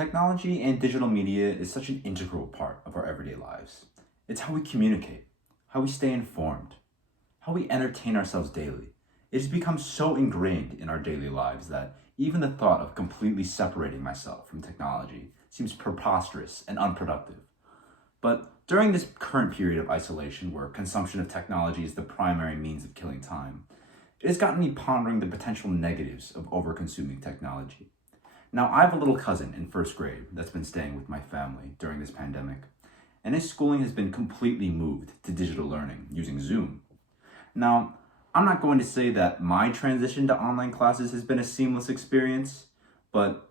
Technology and digital media is such an integral part of our everyday lives. It's how we communicate, how we stay informed, how we entertain ourselves daily. It has become so ingrained in our daily lives that even the thought of completely separating myself from technology seems preposterous and unproductive. But during this current period of isolation where consumption of technology is the primary means of killing time, it has gotten me pondering the potential negatives of over-consuming technology. Now, I have a little cousin in first grade that's been staying with my family during this pandemic, and his schooling has been completely moved to digital learning using Zoom. Now, I'm not going to say that my transition to online classes has been a seamless experience, but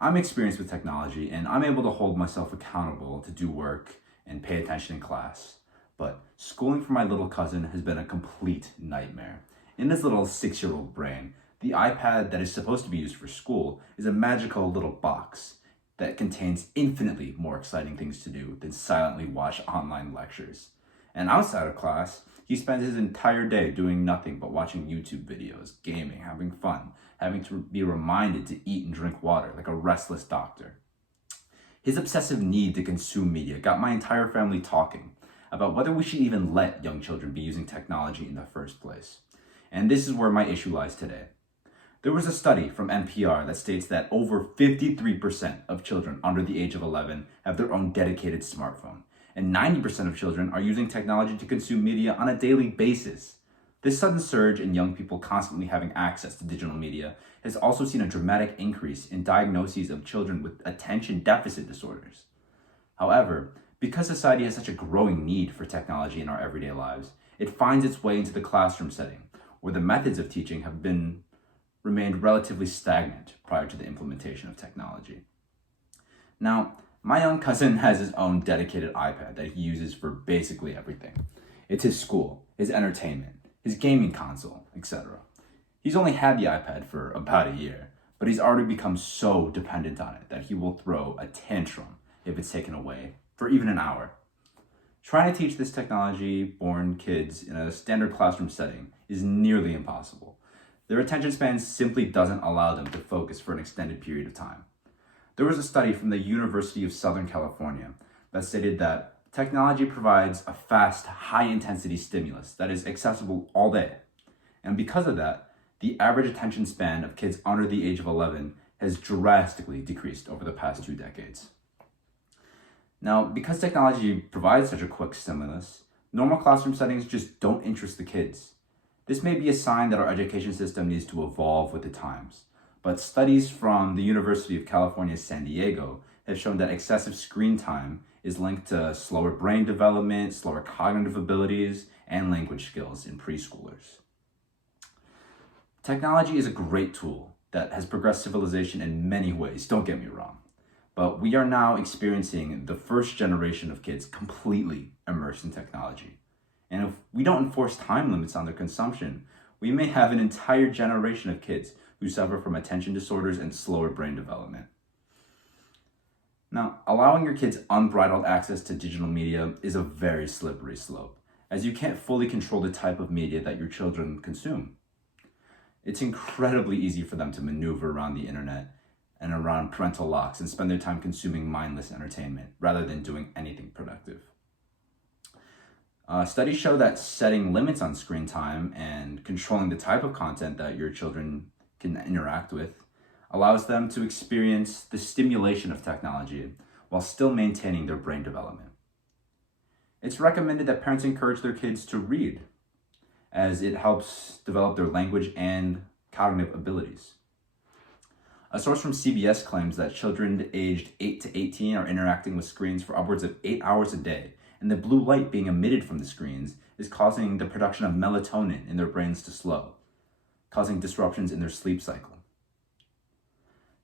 I'm experienced with technology and I'm able to hold myself accountable to do work and pay attention in class. But schooling for my little cousin has been a complete nightmare. In his little 6-year-old brain, the iPad that is supposed to be used for school is a magical little box that contains infinitely more exciting things to do than silently watch online lectures. And outside of class, he spends his entire day doing nothing but watching YouTube videos, gaming, having fun, having to be reminded to eat and drink water like a restless doctor. His obsessive need to consume media got my entire family talking about whether we should even let young children be using technology in the first place. And this is where my issue lies today. There was a study from NPR that states that over 53% of children under the age of 11 have their own dedicated smartphone, and 90% of children are using technology to consume media on a daily basis. This sudden surge in young people constantly having access to digital media has also seen a dramatic increase in diagnoses of children with attention deficit disorders. However, because society has such a growing need for technology in our everyday lives, it finds its way into the classroom setting, where the methods of teaching have remained relatively stagnant prior to the implementation of technology. Now, my young cousin has his own dedicated iPad that he uses for basically everything. It's his school, his entertainment, his gaming console, etc. He's only had the iPad for about a year, but he's already become so dependent on it that he will throw a tantrum if it's taken away for even an hour. Trying to teach this technology-born kids in a standard classroom setting is nearly impossible. Their attention span simply doesn't allow them to focus for an extended period of time. There was a study from the University of Southern California that stated that technology provides a fast, high-intensity stimulus that is accessible all day. And because of that, the average attention span of kids under the age of 11 has drastically decreased over the past 2 decades. Now, because technology provides such a quick stimulus, normal classroom settings just don't interest the kids. This may be a sign that our education system needs to evolve with the times, but studies from the University of California, San Diego have shown that excessive screen time is linked to slower brain development, slower cognitive abilities, and language skills in preschoolers. Technology is a great tool that has progressed civilization in many ways, don't get me wrong, but we are now experiencing the first generation of kids completely immersed in technology. And if we don't enforce time limits on their consumption, we may have an entire generation of kids who suffer from attention disorders and slower brain development. Now, allowing your kids unbridled access to digital media is a very slippery slope, as you can't fully control the type of media that your children consume. It's incredibly easy for them to maneuver around the internet and around parental locks and spend their time consuming mindless entertainment rather than doing anything productive. Studies show that setting limits on screen time and controlling the type of content that your children can interact with allows them to experience the stimulation of technology while still maintaining their brain development. It's recommended that parents encourage their kids to read, as it helps develop their language and cognitive abilities. A source from CBS claims that children aged 8 to 18 are interacting with screens for upwards of 8 hours a day, and the blue light being emitted from the screens is causing the production of melatonin in their brains to slow, causing disruptions in their sleep cycle.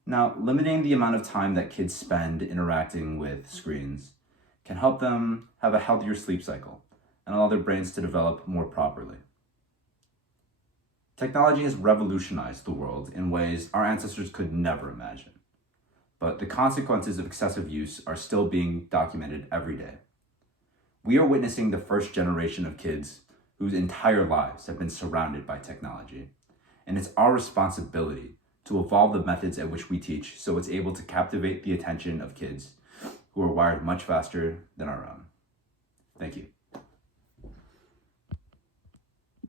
Now, limiting the amount of time that kids spend interacting with screens can help them have a healthier sleep cycle and allow their brains to develop more properly. Technology has revolutionized the world in ways our ancestors could never imagine, but the consequences of excessive use are still being documented every day. We are witnessing the first generation of kids whose entire lives have been surrounded by technology, and it's our responsibility to evolve the methods at which we teach so it's able to captivate the attention of kids who are wired much faster than our own. Thank you.